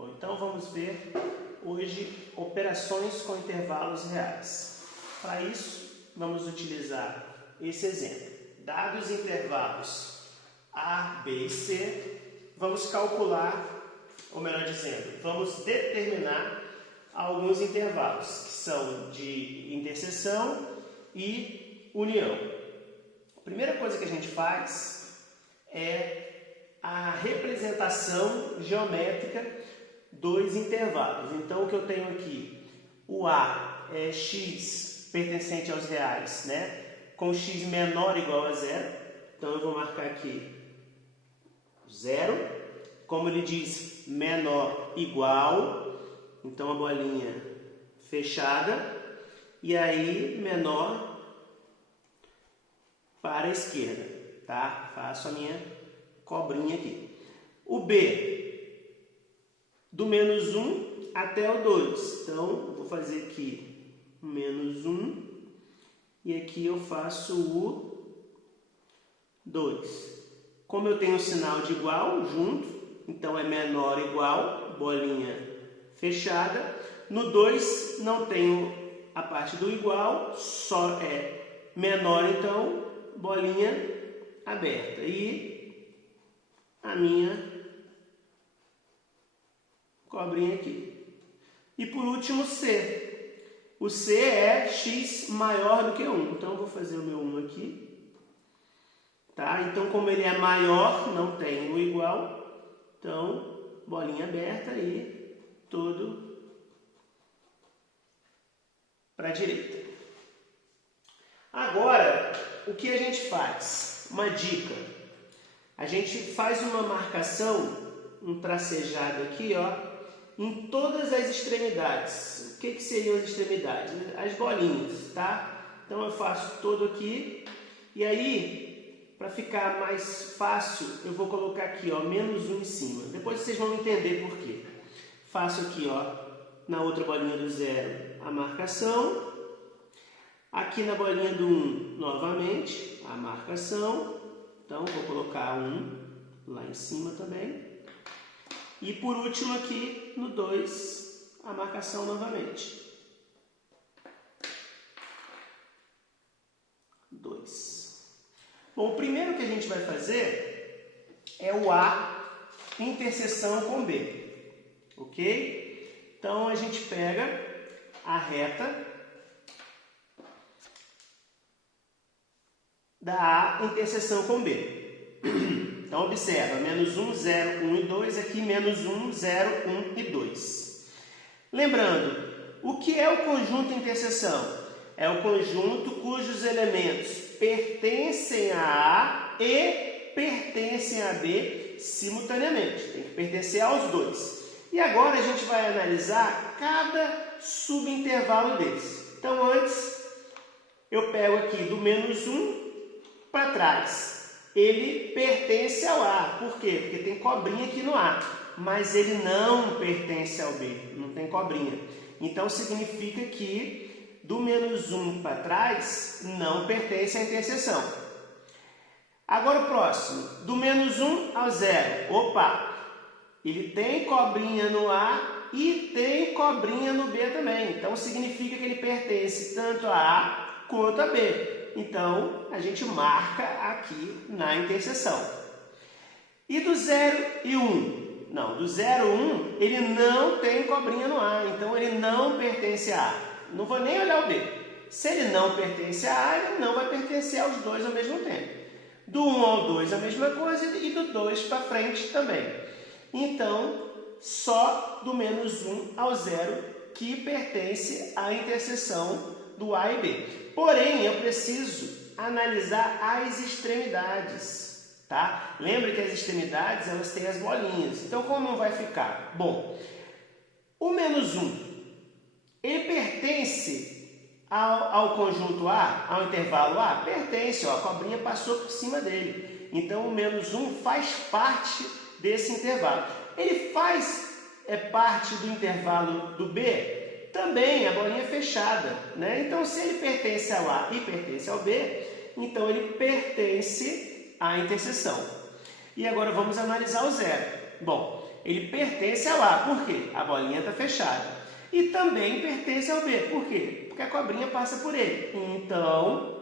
Bom, então vamos ver hoje operações com intervalos reais. Para isso, vamos utilizar esse exemplo. Dados intervalos A, B e C, vamos calcular, ou melhor dizendo, vamos determinar alguns intervalos, que são de interseção e união. A primeira coisa que a gente faz é a representação geométrica dos intervalos. Então, o que eu tenho aqui, o A é x pertencente aos reais, né? Com x menor ou igual a zero. Então, eu vou marcar aqui 0. Como ele diz, menor igual. Então, a bolinha fechada. E aí, menor para a esquerda, tá? Faço a minha cobrinha aqui. O B, do menos 1 até o 2. Então, vou fazer aqui o menos 1 e aqui eu faço o 2. Como eu tenho um sinal de igual junto, então é menor ou igual, bolinha fechada. No 2 não tenho a parte do igual, só é menor, então bolinha aberta. E a minha cobrinha aqui. E por último, C. O C é x maior do que 1. Então, eu vou fazer o meu 1 aqui. Tá? Então, como ele é maior, não tem o igual. Então, bolinha aberta e tudo para a direita. Agora, o que a gente faz? Uma dica. A gente faz uma marcação, um tracejado aqui, ó, em todas as extremidades. O que seriam as extremidades? As bolinhas, tá? Então eu faço todo aqui. E aí, para ficar mais fácil, eu vou colocar aqui, ó, menos 1 em cima. Depois vocês vão entender por quê. Faço aqui, ó, na outra bolinha do 0, a marcação. Aqui na bolinha do 1, novamente, a marcação. Então, vou colocar 1 lá em cima também. E por último aqui, no 2, a marcação novamente. 2. Bom, o primeiro que a gente vai fazer é o A interseção com B. Ok? Então, a gente pega a reta da A interseção com B. Então, observa, menos 1, 0, 1 e 2, aqui menos 1, 0, 1 e 2. Lembrando, o que é o conjunto interseção? É o conjunto cujos elementos pertencem a A e pertencem a B simultaneamente. Tem que pertencer aos dois. E agora a gente vai analisar cada subintervalo desse. Então, antes, eu pego aqui do menos 1 para trás. Ele pertence ao A. Por quê? Porque tem cobrinha aqui no A. Mas ele não pertence ao B. Não tem cobrinha. Então, significa que do menos 1 para trás não pertence à interseção. Agora o próximo. Do menos 1 ao 0. Opa! Ele tem cobrinha no A e tem cobrinha no B também. Então, significa que ele pertence tanto a A quanto a B. Então, a gente marca aqui na interseção. E do 0 e 1? Não, do 0 e 1, ele não tem cobrinha no A. Então, ele não pertence a A. Não vou nem olhar o B. Se ele não pertence a A, ele não vai pertencer aos dois ao mesmo tempo. Do 1 ao 2, a mesma coisa. E do 2 para frente também. Então, só do menos 1 ao 0 que pertence à interseção do A e B. Porém, eu preciso analisar as extremidades, tá? Lembra que as extremidades, elas têm as bolinhas. Então, como vai ficar? Bom, o menos 1, ele pertence ao conjunto A, ao intervalo A? Pertence, ó, a cobrinha passou por cima dele. Então, o menos 1 faz parte desse intervalo. Ele faz parte do intervalo do B? Também a bolinha fechada, né? Então, se ele pertence ao A e pertence ao B, então ele pertence à interseção. E agora vamos analisar o 0. Bom, ele pertence ao A. Por quê? A bolinha está fechada. E também pertence ao B. Por quê? Porque a cobrinha passa por ele. Então,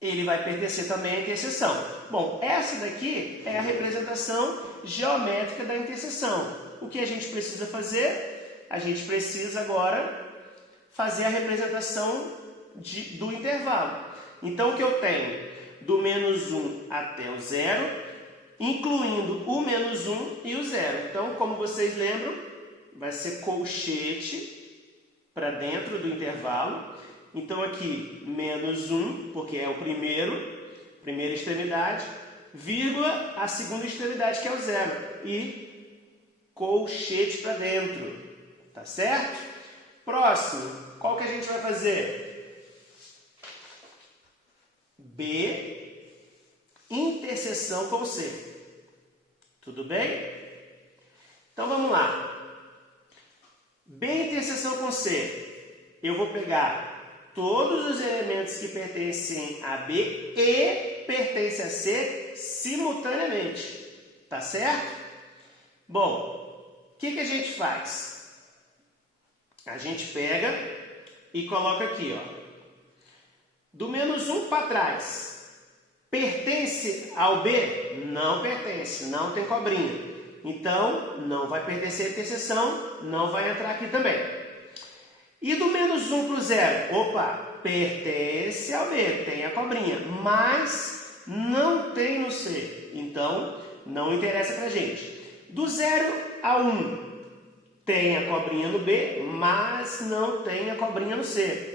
ele vai pertencer também à interseção. Bom, essa daqui é a representação geométrica da interseção. O que a gente precisa fazer? A gente precisa agora fazer a representação do intervalo. Então, o que eu tenho? Do menos 1 até o 0, incluindo o menos 1 e o 0. Então, como vocês lembram, vai ser colchete para dentro do intervalo. Então, aqui, menos 1, porque é o primeira extremidade, vírgula, a segunda extremidade, que é o 0. E colchete para dentro. Tá certo? Próximo, qual que a gente vai fazer? B, interseção com C. Tudo bem? Então, vamos lá. B, interseção com C. Eu vou pegar todos os elementos que pertencem a B e pertencem a C simultaneamente. Tá certo? Bom, o que a gente faz? A gente pega e coloca aqui, ó. Do menos 1 para trás, pertence ao B? Não pertence, não tem cobrinha. Então, não vai pertencer à interseção, não vai entrar aqui também. E do menos 1 para o 0? Opa, pertence ao B, tem a cobrinha, mas não tem no C. Então, não interessa para a gente. Do 0 a 1, tem a cobrinha no B, mas não tem a cobrinha no C.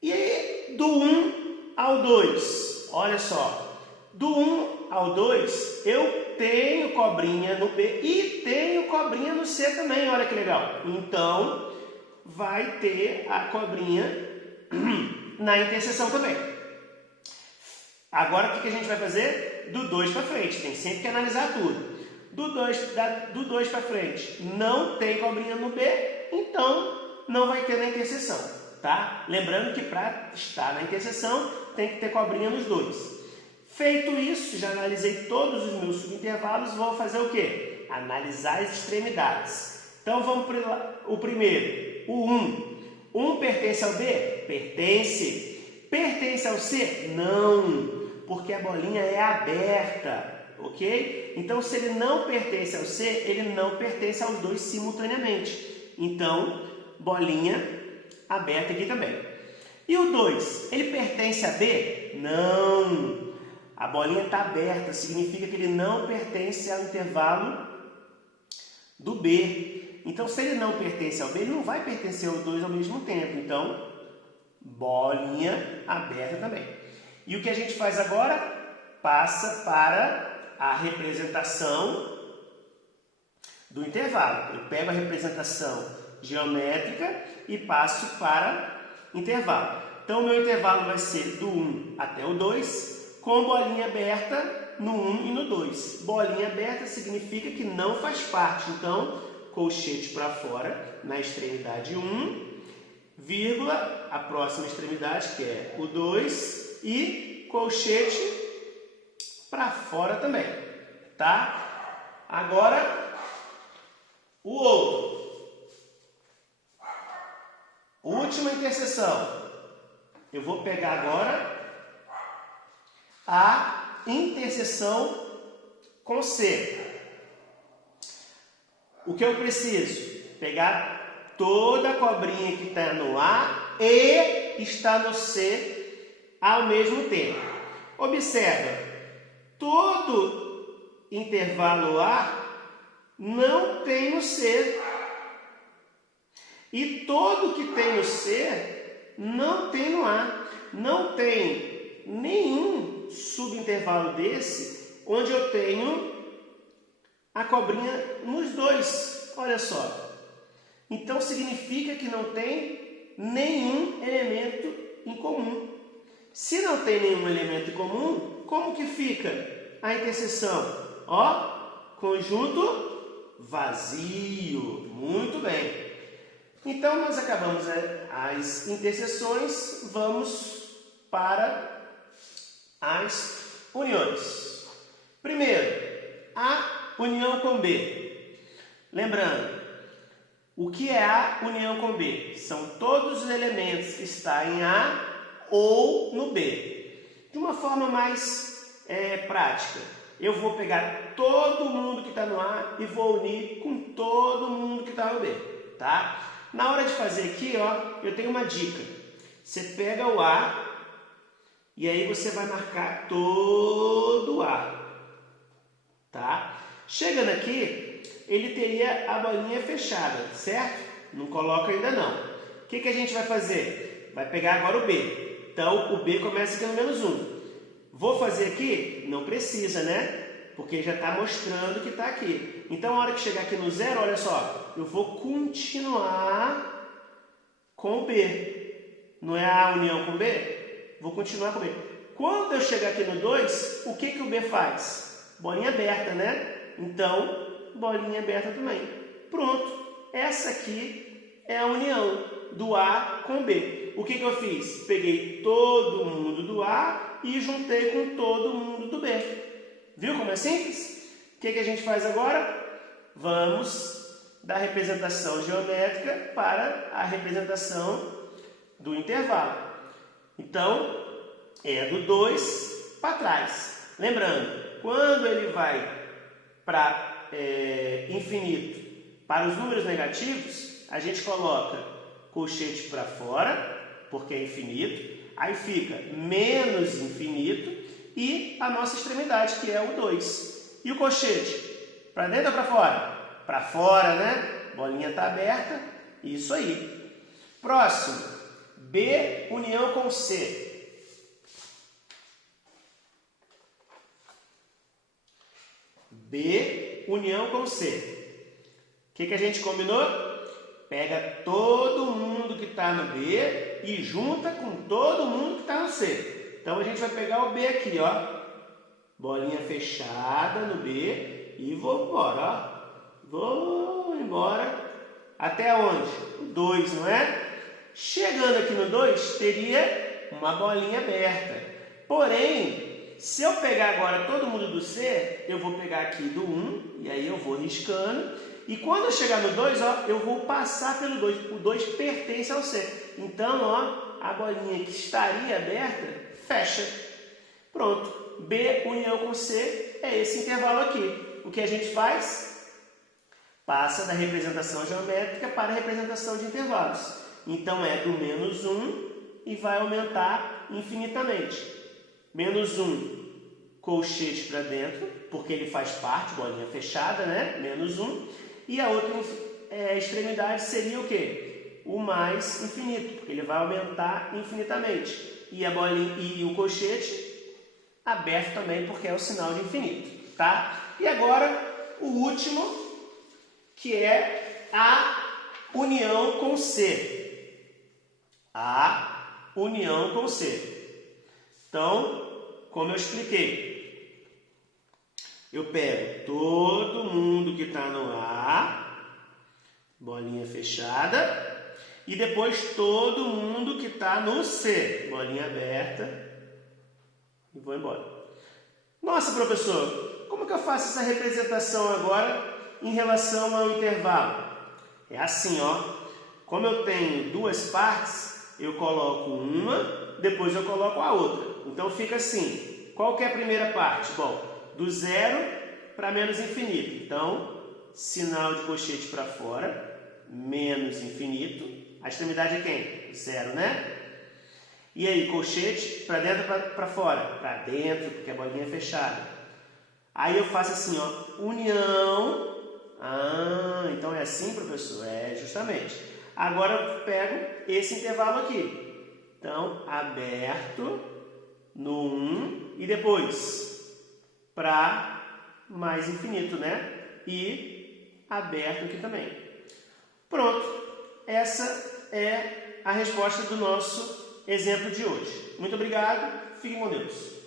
E do 1 ao 2, olha só, do 1 ao 2 eu tenho cobrinha no B e tenho cobrinha no C também, olha que legal. Então, vai ter a cobrinha na interseção também. Agora, o que a gente vai fazer? Do 2 para frente, tem sempre que analisar tudo. Do 2 para frente, não tem cobrinha no B, então não vai ter na interseção. Tá? Lembrando que para estar na interseção tem que ter cobrinha nos dois. Feito isso, já analisei todos os meus subintervalos, vou fazer o quê? Analisar as extremidades. Então vamos para o primeiro, o 1. 1 pertence ao B? Pertence. Pertence ao C? Não, porque a bolinha é aberta, ok? Então se ele não pertence ao C, ele não pertence aos dois simultaneamente. Então, bolinha aberta aqui também. E o 2, ele pertence a B? Não. A bolinha está aberta, significa que ele não pertence ao intervalo do B. Então, se ele não pertence ao B, ele não vai pertencer aos dois ao mesmo tempo. Então, bolinha aberta também. E o que a gente faz agora? Passa para a representação do intervalo. Eu pego a representação geométrica e passo para intervalo. Então, o meu intervalo vai ser do 1 até o 2, com bolinha aberta no 1 e no 2. Bolinha aberta significa que não faz parte. Então, colchete para fora na extremidade 1, vírgula, a próxima extremidade, que é o 2, e colchete para fora também. Tá? Agora, o outro. Última interseção. Eu vou pegar agora a interseção com C. O que eu preciso? Pegar toda a cobrinha que está no A e está no C ao mesmo tempo. Observa, todo intervalo A não tem no C. E todo que tem no C não tem no A. Não tem nenhum subintervalo desse onde eu tenho a cobrinha nos dois. Olha só. Então significa que não tem nenhum elemento em comum. Se não tem nenhum elemento em comum, como que fica a interseção? Ó, conjunto vazio. Muito bem. Então, nós acabamos as interseções, vamos para as uniões. Primeiro, a união com B. Lembrando, o que é A união com B? São todos os elementos que estão em A ou no B. De uma forma mais prática, eu vou pegar todo mundo que está no A e vou unir com todo mundo que está no B, tá? Na hora de fazer aqui, ó, eu tenho uma dica. Você pega o A e aí você vai marcar todo o A, tá? Chegando aqui, ele teria a bolinha fechada, certo? Não coloca ainda não. O que a gente vai fazer? Vai pegar agora o B. Então, o B começa aqui no menos 1. Vou fazer aqui? Não precisa, né? Porque já está mostrando que está aqui. Então, a hora que chegar aqui no 0, olha só, eu vou continuar com o B. Não é A união com B? Vou continuar com o B. Quando eu chegar aqui no 2, o que o B faz? Bolinha aberta, né? Então, bolinha aberta também. Pronto. Essa aqui é a união do A com B. O que eu fiz? Peguei todo mundo do A e juntei com todo mundo do B. Viu como é simples? O que a gente faz agora? Vamos da representação geométrica para a representação do intervalo. Então, é do 2 para trás. Lembrando, quando ele vai para infinito, para os números negativos, a gente coloca colchete para fora, porque é infinito, aí fica menos infinito e a nossa extremidade, que é o 2. E o colchete? Para dentro ou para fora? Para fora, né? Bolinha está aberta, isso aí. Próximo, B união com C. B união com C. O que a gente combinou? Pega todo mundo que está no B e junta com todo mundo que está no C. Então, a gente vai pegar o B aqui, ó. Bolinha fechada no B e vou embora, ó. Vou embora. Até onde? O 2, não é? Chegando aqui no 2, teria uma bolinha aberta. Porém, se eu pegar agora todo mundo do C, eu vou pegar aqui do 1, e aí eu vou riscando. E quando eu chegar no 2, ó, eu vou passar pelo 2. O 2 pertence ao C. Então, ó, a bolinha que estaria aberta, fecha. Pronto. B união com C é esse intervalo aqui. O que a gente faz? Passa da representação geométrica para a representação de intervalos. Então, é do menos 1 e vai aumentar infinitamente. Menos 1, colchete para dentro, porque ele faz parte, bolinha fechada, né? Menos 1. E a outra extremidade seria o quê? O mais infinito, porque ele vai aumentar infinitamente. E a bolinha e o colchete aberto também, porque é o sinal de infinito, tá? E agora, o último, que é a união com C. A união com C. Então, como eu expliquei, eu pego todo mundo que está no A, bolinha fechada, e depois todo mundo que está no C, bolinha aberta, e vou embora. Nossa, professor, como que eu faço essa representação agora em relação ao intervalo? É assim, ó. Como eu tenho duas partes, eu coloco uma, depois eu coloco a outra. Então fica assim. Qual que é a primeira parte? Bom, do 0 para menos infinito. Então, sinal de colchete para fora, menos infinito. A extremidade é quem? 0, né? E aí, colchete para dentro para fora? Para dentro, porque a bolinha é fechada. Aí eu faço assim, ó, união. Ah, então é assim, professor? É, justamente. Agora eu pego esse intervalo aqui. Então, aberto no 1 e depois para mais infinito, né? E aberto aqui também. Pronto. Essa é a resposta do nosso exemplo de hoje. Muito obrigado. Fiquem com Deus.